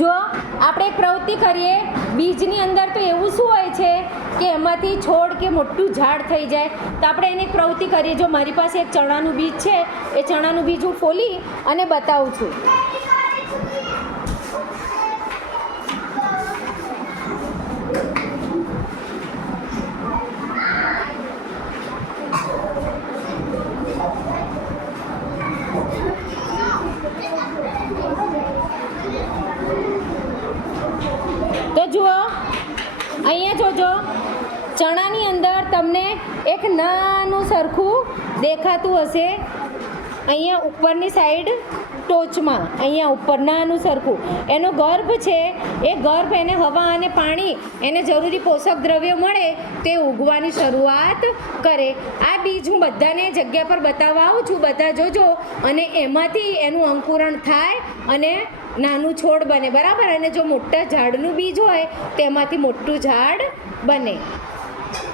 જો આપણે એક પ્રવૃત્તિ કરીએ, બીજની અંદર તો એવું શું હોય છે કે એમાંથી છોડ કે મોટું ઝાડ થઈ જાય. તો આપણે એની પ્રવૃત્તિ કરીએ. જો મારી પાસે એક ચણાનું બીજ છે, એ ચણાનું બીજ હું ફોલી અને બતાવું છું. તો જુઓ, અહીંયા જોજો, ચણાની અંદર તમને એક નાનું સરખું દેખાતું હશે. અહીંયા ઉપરની સાઈડ ટોચમાં અહીંયા ઉપર નાનું સરખું એનો ગર્ભ છે. એ ગર્ભ એને હવા અને પાણી એને જરૂરી પોષક દ્રવ્યો મળે તે ઉગવાની શરૂઆત કરે. આ બીજ હું બધાને જગ્યા પર બતાવવા આવું છું, બધા જોજો. અને એમાંથી એનું અંકુરણ થાય અને નાનું છોડ બને, બરાબર. અને જો મોટા ઝાડનું બીજ હોય તેમાંથી મોટું ઝાડ બને.